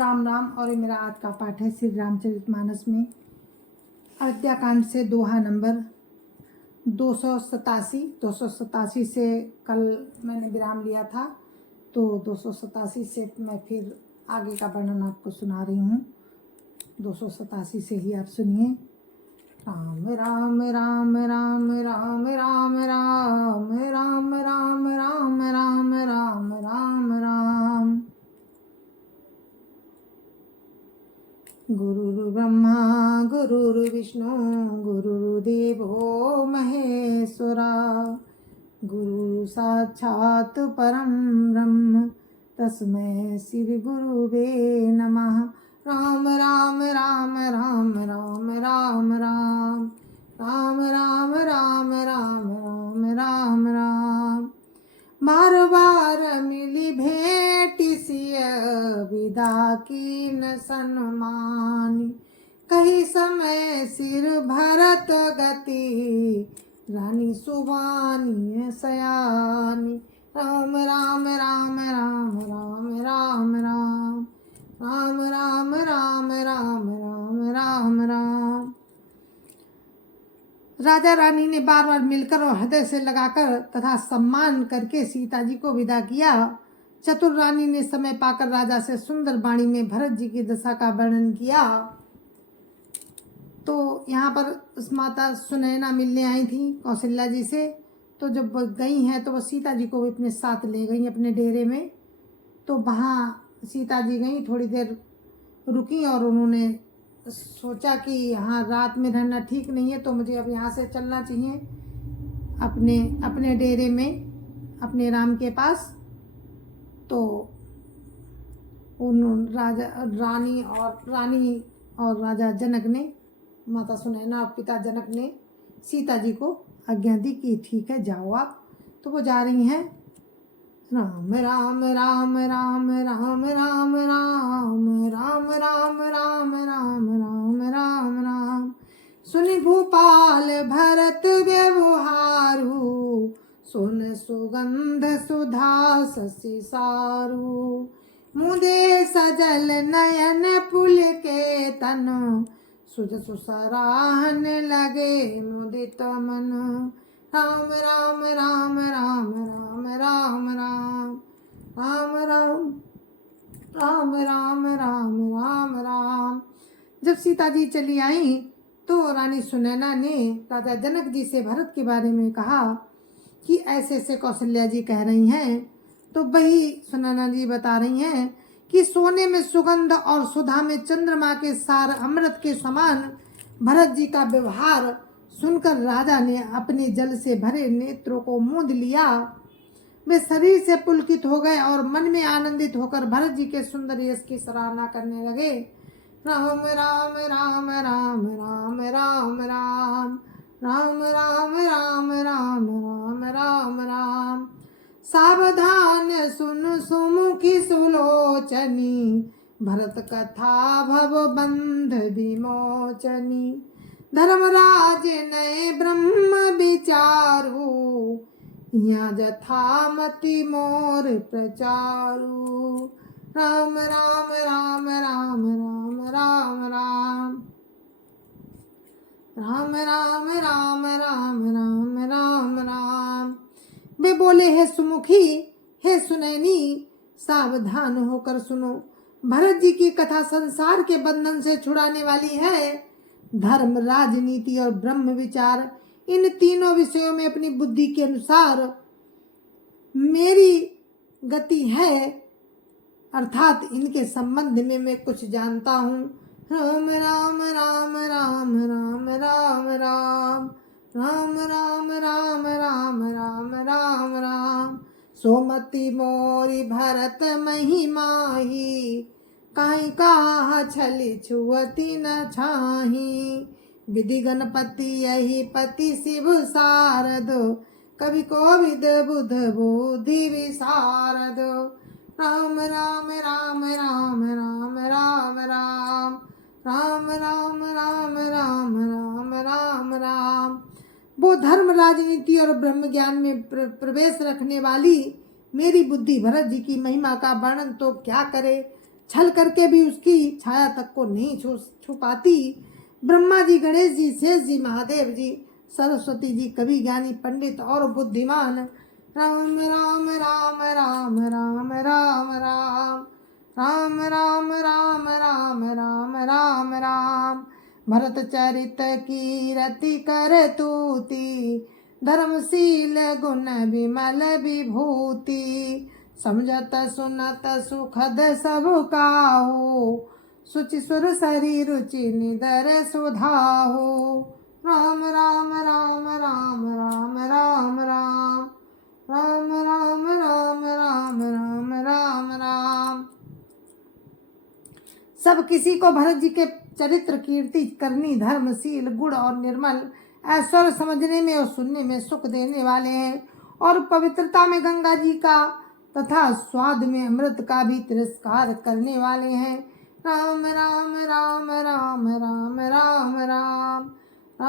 राम राम। और ये मेरा आज का पाठ है श्री रामचरितमानस में अयोध्या कांड से दोहा नंबर 287 से कल मैंने विराम लिया था, तो 287 से मैं फिर आगे का वर्णन आपको सुना रही हूँ। 287 से ही आप सुनिए। राम राम राम राम राम राम राम राम राम राम राम राम राम राम। गुरुर्ब्रह्मा गुरुर्विष्णु गुरुर्देवो महेश्वरा, गुरु साक्षात् परम ब्रह्म तस्मै श्री गुरुवे नमः। राम राम राम राम राम राम राम राम राम राम राम राम राम राम। बार बार मिली भेंट सिय विदा कीन सन्मानी, कही समय सिर भरत गति रानी सुबानी सयानी। राम राम राम राम राम राम राम राम राम राम राम राम राम राम। राजा रानी ने बार बार मिलकर और हृदय से लगाकर तथा सम्मान करके सीता जी को विदा किया। चतुर रानी ने समय पाकर राजा से सुंदर वाणी में भरत जी की दशा का वर्णन किया। तो यहाँ पर उस माता सुनैना मिलने आई थी कौशल्या जी से, तो जब गई हैं तो वो सीता जी को भी अपने साथ ले गई अपने डेरे में। तो वहाँ सीता जी गई, थोड़ी देर रुकी और उन्होंने सोचा कि यहाँ रात में रहना ठीक नहीं है, तो मुझे अब यहाँ से चलना चाहिए अपने डेरे में, अपने राम के पास। तो उन रानी और राजा जनक ने, माता सुनैना और पिता जनक ने सीता जी को आज्ञा दी कि ठीक है जाओ आप। तो वो जा रही हैं। राम राम राम राम राम राम राम राम राम राम राम राम राम राम। सुनि भूपाल भरत व्यवहारु, सुन सुगंध सुधा शशि सारु। मुदे सजल नयन पुलके तन, सुज सुसराहन लगे मुदित मन। राम राम राम राम राम राम राम राम राम राम राम राम राम। जब सीता जी चली आई तो रानी सुनैना ने राजा जनक जी से भरत के बारे में कहा कि ऐसे ऐसे कौशल्या जी कह रही हैं। तो वही सुनैना जी बता रही हैं कि सोने में सुगंध और सुधा में चंद्रमा के सार अमृत के समान भरत जी का व्यवहार सुनकर राजा ने अपने जल से भरे नेत्रों को मूंद लिया। वे शरीर से पुलकित हो गए और मन में आनंदित होकर भरत जी के सुंदर यश की सराहना करने लगे। राम राम राम राम राम राम राम राम राम राम राम राम राम राम। सावधान सुन सुमुखी सुलोचनी, भरत कथा भव बंध विमोचनी। धर्मराज नए ब्रह्म विचारु, यहाँ जथामति मोर प्रचारु। राम राम राम राम राम राम राम राम राम राम राम राम राम राम। वे बोले, हे सुमुखी, हे सुनैनी, सावधान होकर सुनो। भरत जी की कथा संसार के बंधन से छुड़ाने वाली है। धर्म, राजनीति और ब्रह्म विचार, इन तीनों विषयों में अपनी बुद्धि के अनुसार मेरी गति है, अर्थात इनके संबंध में मैं कुछ जानता हूँ। राम राम राम राम राम राम राम राम राम राम राम राम राम राम। सोमति मोरी भरत महिमाही, काई काह छली छुअति न छाही। विधि गणपति यही पति शिव शारद, कवि कोविद बुध बुद्धि विशारद। राम राम राम राम राम राम राम राम राम राम राम राम राम राम। वो धर्म, राजनीति और ब्रह्म ज्ञान में प्रवेश रखने वाली मेरी बुद्धि भरत जी की महिमा का वर्णन तो क्या करे। छल करके भी उसकी छाया तक को नहीं छुपाती। ब्रह्मा जी, गणेश जी, शेष जी, महादेव जी, सरस्वती जी, कवि, ज्ञानी, पंडित और बुद्धिमान, राम राम राम राम राम राम राम राम राम राम राम राम राम राम। भरत चरित कीरति कर तूती, धर्मशील गुण विमल विभूति, समझत सुनत सुखद सब काहू, सुचि सुर सरी रुचि निदर सुधाहु। राम राम राम राम राम राम राम राम राम राम राम राम राम राम। सब किसी को भरत जी के चरित्र कीर्ति करनी, धर्मशील, गुण और निर्मल ऐश्वर्य समझने में और सुनने में सुख देने वाले हैं, और पवित्रता में गंगा जी का तथा स्वाद में अमृत का भी तिरस्कार करने वाले हैं। राम राम राम राम राम राम राम राम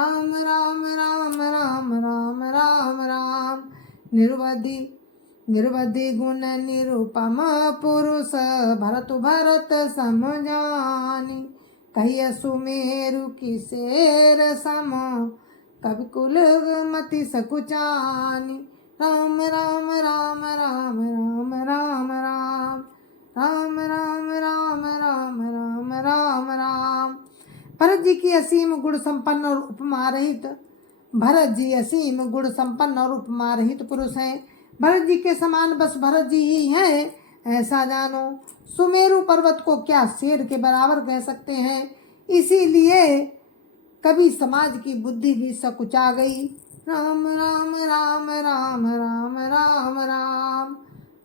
राम राम राम राम राम राम। निर्वधि गुण निरुपम पुरुष, भरत भरत समझानी, कहिय सुमेरु की शेर सम, कवि कुल मति सकुचानी। राम राम राम राम राम राम राम राम राम राम राम राम राम राम। भरत जी की असीम गुण संपन्न और उपमा रहित भरत जी असीम गुण संपन्न और उपमा रहित पुरुष हैं। भरत जी के समान बस भरत जी ही हैं ऐसा जानो। सुमेरु पर्वत को क्या शेर के बराबर कह सकते हैं। इसीलिए कभी समाज की बुद्धि भी सकुचा गई। राम राम राम राम राम राम राम राम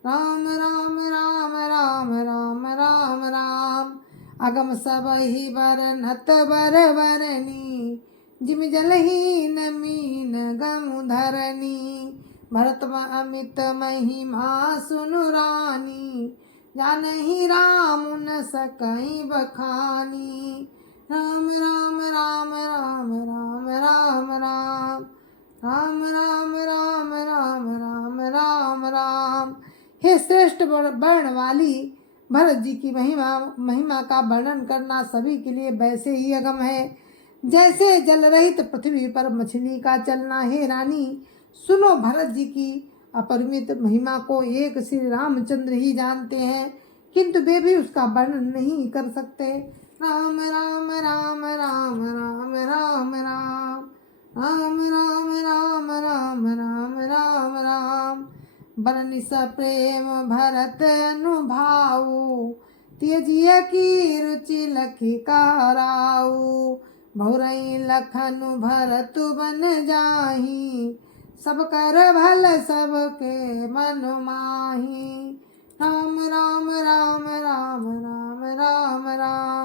राम राम राम राम राम राम। अगम सब ही बरनत बर बरनी, जिम जलहीन मीन गम धरनी, भरत अमित महिमा सुनु रानी, जानहि राम न सकई बखानी। राम राम राम राम राम राम राम राम राम राम राम राम राम राम। हे श्रेष्ठ वर्ण वाली भरत जी की महिमा का वर्णन करना सभी के लिए वैसे ही अगम है जैसे जल रहित पृथ्वी पर मछली का चलना। हे रानी, सुनो, भरत जी की अपरिमित महिमा को एक श्री रामचंद्र ही जानते हैं, किंतु वे भी उसका वर्णन नहीं कर सकते। राम राम राम राम राम राम राम राम राम राम राम राम राम राम। बरनिस प्रेम भरत अनुभाऊ, त्यजिय की रुचि लखी काराऊ, बहुरई लखन भरत बन जाही, सब कर भल सबके मन माही। राम राम राम राम राम राम राम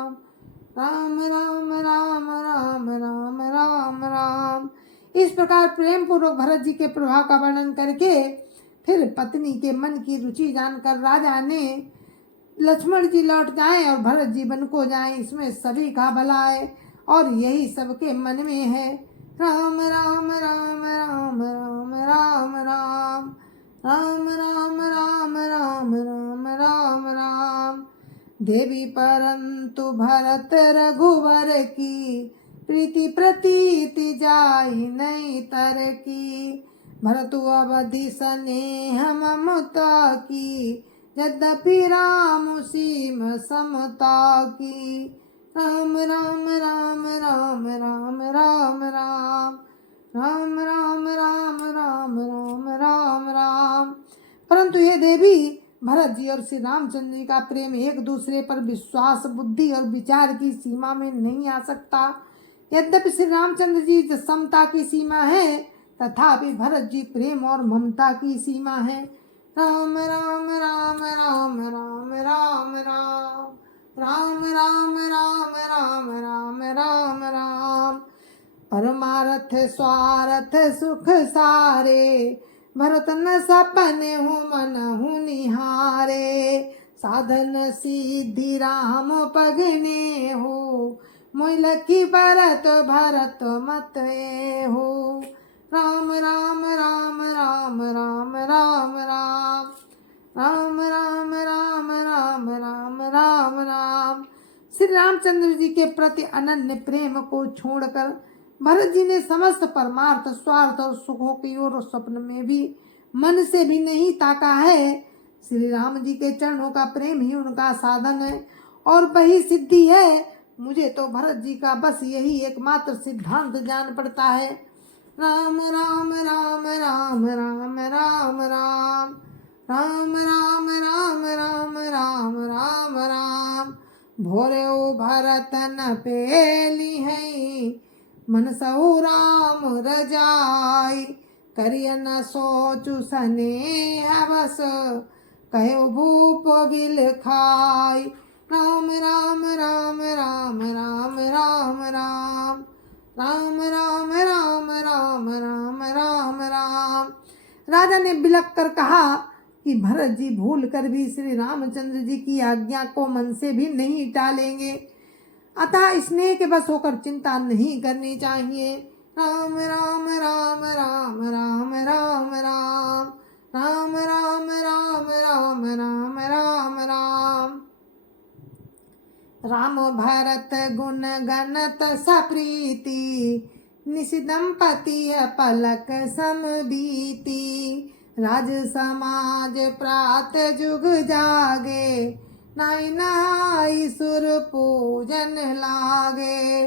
राम राम राम राम राम राम राम। इस प्रकार प्रेम पूर्वक भरत जी के प्रभाव का वर्णन करके फिर पत्नी के मन की रुचि जानकर राजा ने लक्ष्मण जी लौट जाएं और भरत जी वन को जाएं, इसमें सभी का भला है और यही सबके मन में है। राम राम राम राम राम राम राम राम राम राम राम राम राम राम। देवी परंतु भरत रघुवर की, प्रीति प्रतीति जाई नहीं तर की, भरतु अवधि स्नेह ममता की, यद्यपि राम सीम समता की। राम राम राम राम राम राम राम राम राम राम राम राम राम राम। परंतु ये देवी भरत जी और श्री रामचंद्र जी का प्रेम एक दूसरे पर विश्वास, बुद्धि और विचार की सीमा में नहीं आ सकता। यद्यपि श्री रामचंद्र जी समता की सीमा है, तथापि भरत जी प्रेम और ममता की सीमा है। राम राम राम राम राम राम राम राम राम राम राम राम राम राम। परमार्थ स्वार्थ सुख सारे, भरत न सपने हूँ मन हूँ निहारे, साधन सिद्धि राम पगने हो, मोय लखी भरत भरत मत हो। राम राम राम राम राम राम राम राम राम राम राम राम राम राम। श्री रामचंद्र जी के प्रति अनन्य प्रेम को छोड़कर भरत जी ने समस्त परमार्थ स्वार्थ और सुखों की ओर स्वप्न में भी मन से भी नहीं ताका है। श्री राम जी के चरणों का प्रेम ही उनका साधन है और वही सिद्धि है। मुझे तो भरत जी का बस यही एकमात्र सिद्धांत जान पड़ता है। राम राम राम राम राम राम राम राम राम राम राम राम राम राम। भोरे ओ भरत न पेली है मन सहु राम रजाई। करिय न सोचु सनेह बस कहो भूप बिल खाई। राम राम राम राम राम राम राम राम राम राम राम राम राम राम। राजा ने बिलख कर कहा कि भरत जी भूल कर भी श्री रामचंद्र जी की आज्ञा को मन से भी नहीं टालेंगे, अतः स्नेह के बस होकर चिंता नहीं करनी चाहिए। राम राम राम राम राम राम राम राम राम राम राम राम राम राम। राम भरत गुण गणत सप्रीति निशि दंपति पलक समबीति। राज समाज प्रात जुग जागे नाई नाई सुर पूजन लागे।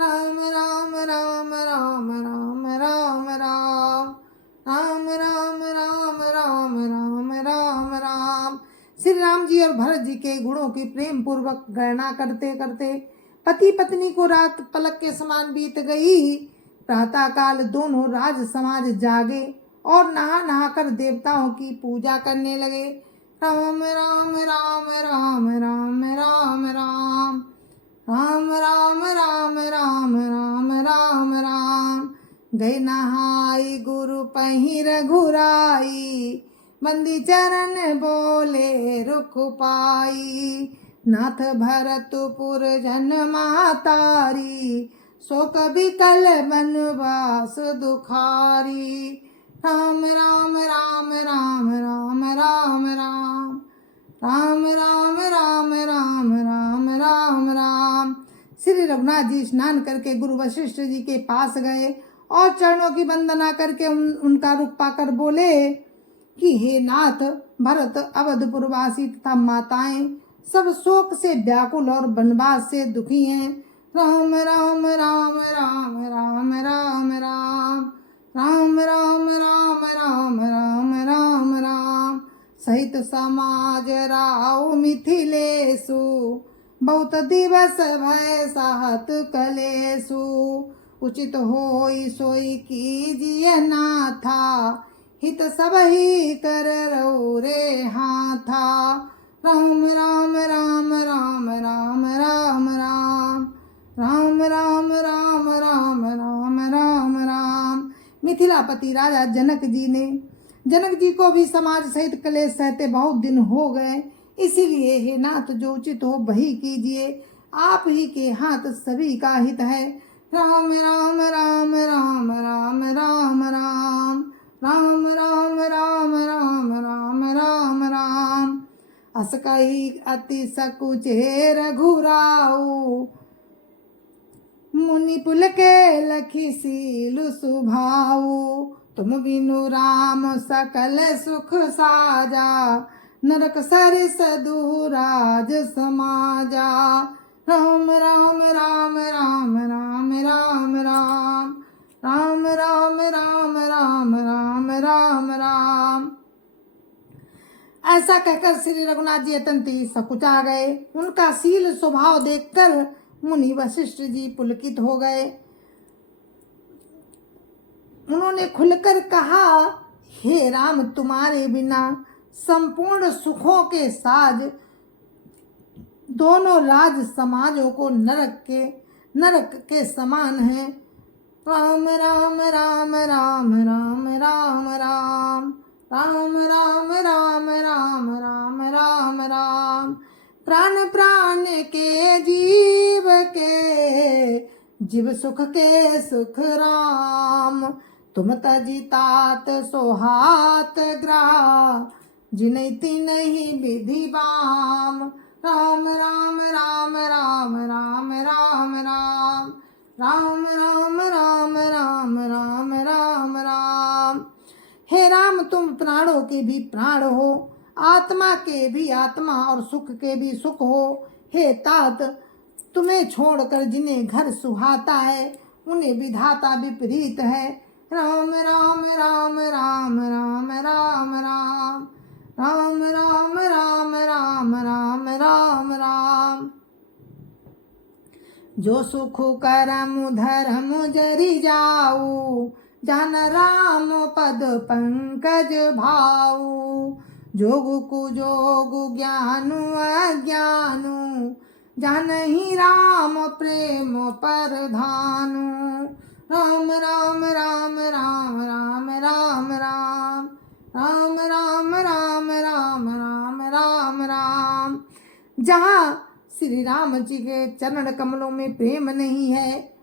राम राम राम राम राम राम राम राम राम राम राम राम राम राम। श्री राम जी और भरत जी के गुणों की प्रेम पूर्वक गणना करते करते पति पत्नी को रात पलक के समान बीत गई। प्रातः काल दोनों राज समाज जागे और नहा नहा कर देवताओं की पूजा करने लगे। राम राम राम राम राम राम राम राम राम राम राम राम राम राम। गए नहाई गुरु पही रघुराई बंदी चरण बोले रुख पाई। नाथ भरतपुर जन मातारी सो कभी कल बनवास दुखारी। राम राम राम राम राम राम राम राम राम राम राम राम राम राम। श्री रघुनाथ जी स्नान करके गुरु वशिष्ठ जी के पास गए और चरणों की वंदना करके उनका रुख पाकर बोले कि हे नाथ, भरत अवधपुरवासी तथा माताएं सब शोक से व्याकुल और वनवास से दुखी हैं। राम राम राम राम राम राम राम राम राम राम राम राम राम राम। सहित समाज राव मिथिलेशु बहुत दिवस भय साहत कलेशु। उचित होई सोई कीजिए नाथा हित सब ही कर रहो रे हाथा। राम राम राम राम राम राम राम राम राम राम राम राम राम राम। मिथिलापति राजा जनक जी को भी समाज सहित कलेश सहते बहुत दिन हो गए, इसीलिए हे नाथ जो उचित हो वही कीजिए, आप ही के हाथ सभी का हित है। राम राम राम राम राम राम राम राम राम राम राम राम राम राम। अस कही अति सकुचे रघुराऊ मुनि पुल के लखी सीलु सुभाऊ। तुम बिनु राम सकल सुख साजा नरक सरिस दुराज समाजा। राम राम राम राम राम राम राम राम राम राम राम राम राम राम। ऐसा कहकर श्री रघुनाथ जी अत्यंत ही सकुचा गए। उनका शील स्वभाव देखकर मुनि वशिष्ठ जी पुलकित हो गए। उन्होंने खुलकर कहा, हे राम, तुम्हारे बिना संपूर्ण सुखों के साज दोनों राज समाजों को नरक के समान है। राम राम राम राम राम राम राम राम राम राम राम राम राम राम। प्राण प्राण के जीव सुख के सुख राम। तुम तजी तात सोहात ग्राह जिनै तिनहि विधि बाम। राम राम राम राम राम राम राम राम राम राम राम राम राम राम। हे राम, तुम प्राणों के भी प्राण हो, आत्मा के भी आत्मा और सुख के भी सुख हो। हे तात, तुम्हें छोड़कर जिन्हें घर सुहाता है, उन्हें विधाता विपरीत है। राम राम राम राम राम राम राम राम राम राम राम राम राम राम। जो सुख करम धर्म जरि जाऊ, जान राम पद पंकज भाऊ। जोगु कुजोगु ज्ञानु अज्ञानु, जानहि राम प्रेम परधानु। राम राम राम राम राम राम राम राम राम राम राम राम राम राम। जहाँ श्री राम जी के चरण कमलों में प्रेम नहीं है,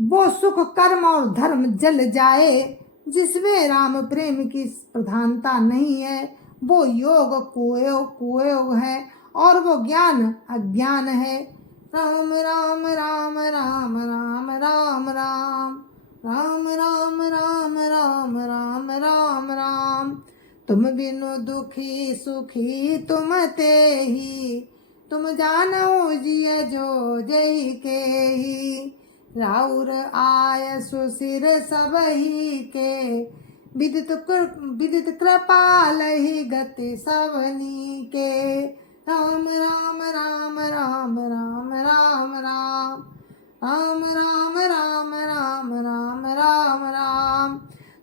वो सुख कर्म और धर्म जल जाए। जिसमें राम प्रेम की प्रधानता नहीं है, वो योग कुयोग है और वो ज्ञान अज्ञान है। राम राम राम राम राम राम राम राम राम राम राम राम राम राम। तुम बिनु दुखी सुखी तुम तेहि, तुम जानो जिय जो जय के ही। राउर आय सुसिर सबही के, विदित कृपाल ही गति सबनी के। राम राम राम राम राम राम राम राम राम राम राम राम राम राम।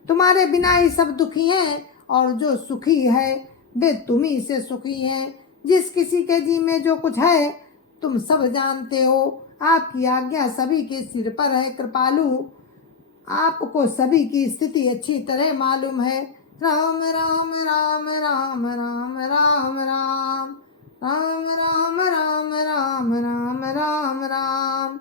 तुम्हारे बिना ही सब दुखी हैं, और जो सुखी है वे तुम्ही से सुखी हैं। जिस किसी के जी में जो कुछ है तुम सब जानते हो। आपकी आज्ञा सभी के सिर पर है कृपालु, आपको सभी की स्थिति अच्छी तरह मालूम है। राम राम राम राम राम राम राम राम राम राम राम राम राम राम।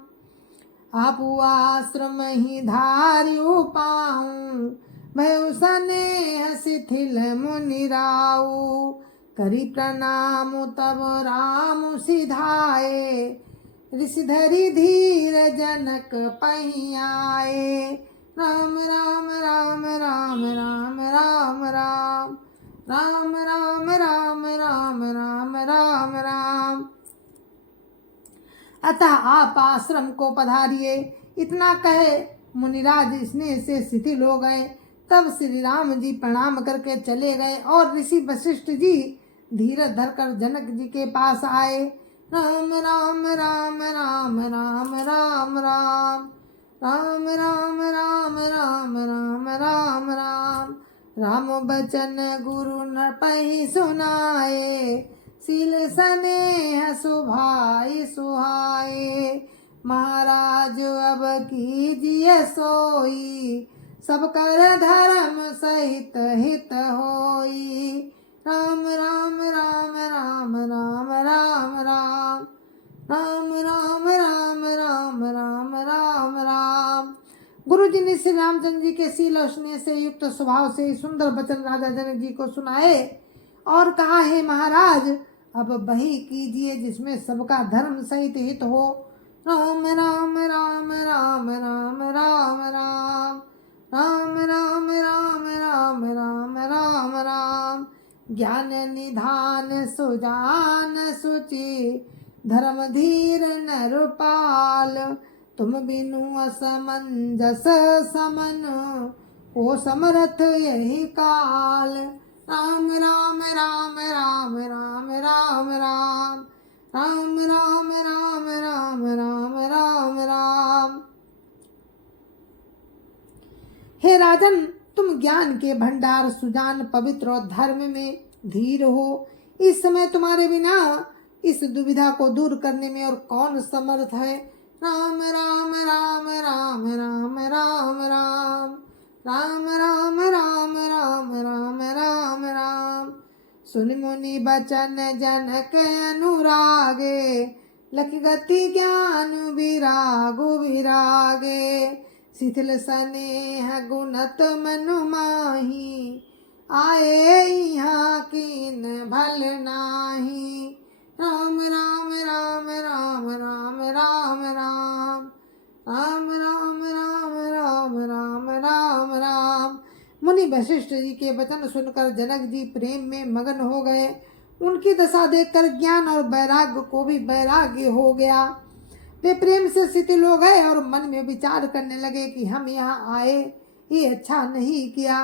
आपु आश्रम ही धार्यु पाऊं, भयउ स्नेह शिथिल मुनि राऊ। करी प्रणाम तब राम सिधाए, ऋषिधरि धीर जनक पही आए। राम राम राम राम राम राम राम राम राम राम राम राम राम राम। अतः आप आश्रम को पधारिए। इतना कहे मुनिराज स्नेह से शिथिल हो गए। तब श्री राम जी प्रणाम करके चले गए और ऋषि वशिष्ठ जी धीरज धरकर जनक जी के पास आए। राम राम राम राम राम राम राम राम राम राम राम राम राम राम। राम बचन गुरु न पही सुनाए, सील स्नेह सुभाई सुहाए। महाराज अब कीजिए सोई, सब कर धर्म सहित हित होई। राम राम राम राम राम राम राम राम राम राम राम राम राम राम। गुरु जी ने श्री रामचंद्र जी के शील और स्नेह से युक्त स्वभाव से सुंदर वचन राजा जनक जी को सुनाए और कहा, हे महाराज, अब वही कीजिए जिसमें सबका धर्म सहित हित हो। राम राम राम राम राम राम राम राम राम राम राम राम राम राम। ज्ञान निधान सुजान सुचि, धर्म धीर नरपाल। तुम बिनु असमंजस समन, ओ समरथ यही काल। राम राम राम राम राम राम राम राम राम राम राम राम राम राम। हे राजन, तुम ज्ञान के भंडार, सुजान, पवित्र और धर्म में धीर हो। इस समय तुम्हारे बिना इस दुविधा को दूर करने में और कौन समर्थ है। राम राम राम राम राम राम राम राम राम राम राम राम राम राम। सुन मुनि बचन जनक अनुरागे, लख गति ज्ञान विरागु विरागे। शिथिल स्नेह गुणत मनु माही, आए यहाँ कीन भल नाही। राम राम राम राम राम राम राम राम राम राम राम राम राम राम। मुनि वशिष्ठ जी के वचन सुनकर जनक जी प्रेम में मगन हो गए। उनकी दशा देखकर ज्ञान और वैराग्य को भी वैराग्य हो गया। वे प्रेम से शिथिल हो गए और मन में विचार करने लगे कि हम यहाँ आए ये अच्छा नहीं किया।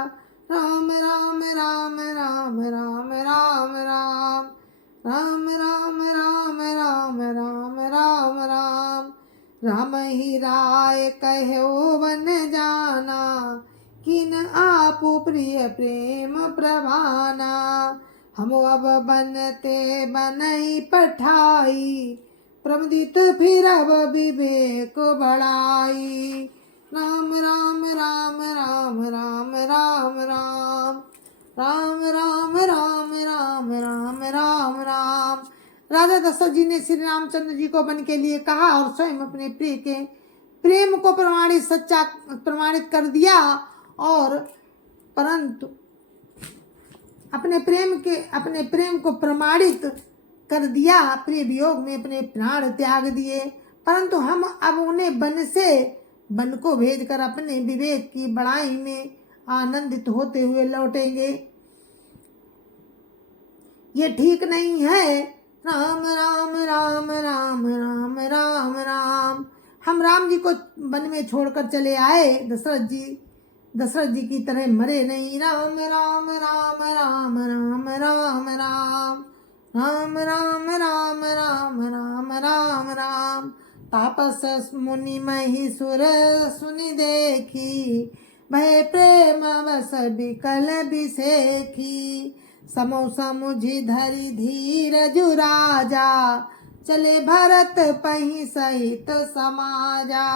राम राम राम राम राम राम राम राम राम राम राम राम राम राम। राम ही राय कहो बन जाना, किन आप प्रिय प्रेम प्रभाना। हम अब बनते बनई पठाई, प्रमदित फिर अब विवेक बढ़ाई। राम राम राम राम राम राम राम राम राम राम राम राम राम राम। राजा दशरथ जी ने श्री रामचंद्र जी को वन के लिए कहा और स्वयं अपने प्रिय के प्रेम को प्रमाणित कर दिया। और परंतु अपने प्रेम को प्रमाणित कर दिया। प्रिय वियोग में अपने प्राण त्याग दिए। परंतु हम अब उन्हें वन को भेजकर अपने विवेक की बढ़ाई में आनंदित होते हुए लौटेंगे। ये ठीक नहीं है। राम राम राम राम राम राम राम। हम राम जी को वन में छोड़कर चले आए, दशरथ जी की तरह मरे नहीं। राम राम राम राम राम राम राम राम राम राम राम राम राम राम। तापस मुनि महीसुर सुनि देखी, भय प्रेम वस बिकल बिसेखी। समो समुझि धरि धीरज राजा, चले भरत पहि सहित समाजा।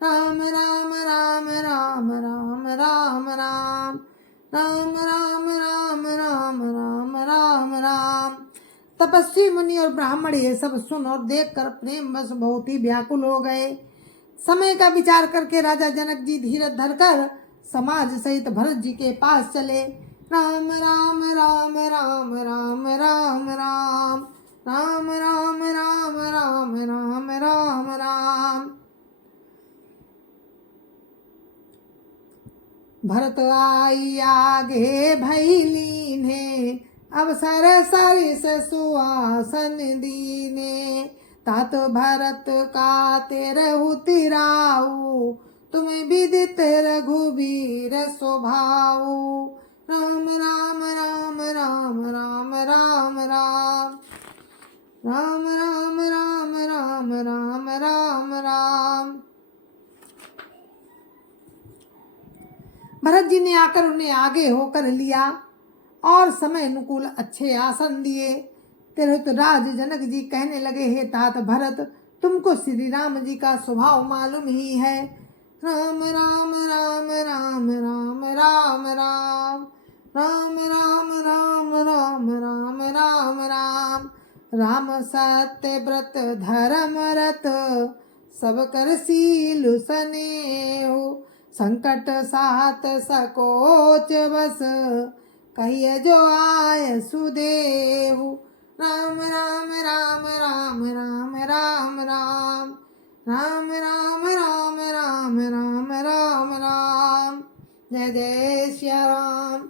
राम राम राम राम राम राम राम राम राम राम राम राम राम राम। तपस्वी मुनि और ब्राह्मण ये सब सुन और देखकर प्रेम बस बहुत ही व्याकुल हो गए। समय का विचार करके राजा जनक जी धीरज धरकर समाज सहित भरत जी के पास चले। राम राम राम राम राम राम राम राम राम राम राम राम राम राम। भरत आई आगे भैली ने, अवसर सरिस सुआसन दीने। तात भरत का तेरहु तिराऊ, तुम्हें विदित रघुबीर स्वभाऊ। राम राम राम राम राम राम राम राम राम राम राम राम राम राम। भरत जी ने आकर उन्हें आगे होकर लिया और समय अनुकूल अच्छे आसन दिए। तिरहुतराज जनक जी कहने लगे, हे तात भरत, तुमको श्री राम जी का स्वभाव मालूम ही है। राम राम राम राम राम राम राम राम राम राम राम राम राम राम। राम सत्य व्रत धर्म रत, सब कर सीलु सनेहु। संकट साथ सकोच बस, कहिए जो आय सुदेहु। राम राम राम राम राम राम राम राम राम राम राम राम राम राम। जय जय श्या राम,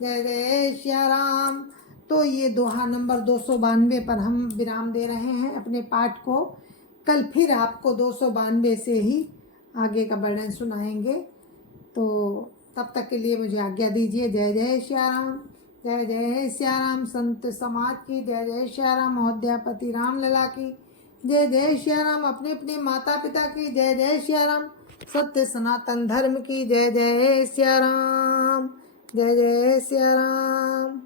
जय जय श्या राम। तो ये दोहा नंबर 292 पर हम विराम दे रहे हैं अपने पाठ को। कल फिर आपको 292 से ही आगे का वर्णन सुनाएंगे। तो तब तक के लिए मुझे आज्ञा दीजिए। जय जय श्या राम, जय जय श्या राम। संत समाज की जय जय श्या राम। अयोध्यापति राम लला की जय जय श्या राम। अपने अपने माता पिता की जय जय श्या राम। सत्य सनातन धर्म की जय जय श्या राम, जय जय श्या राम।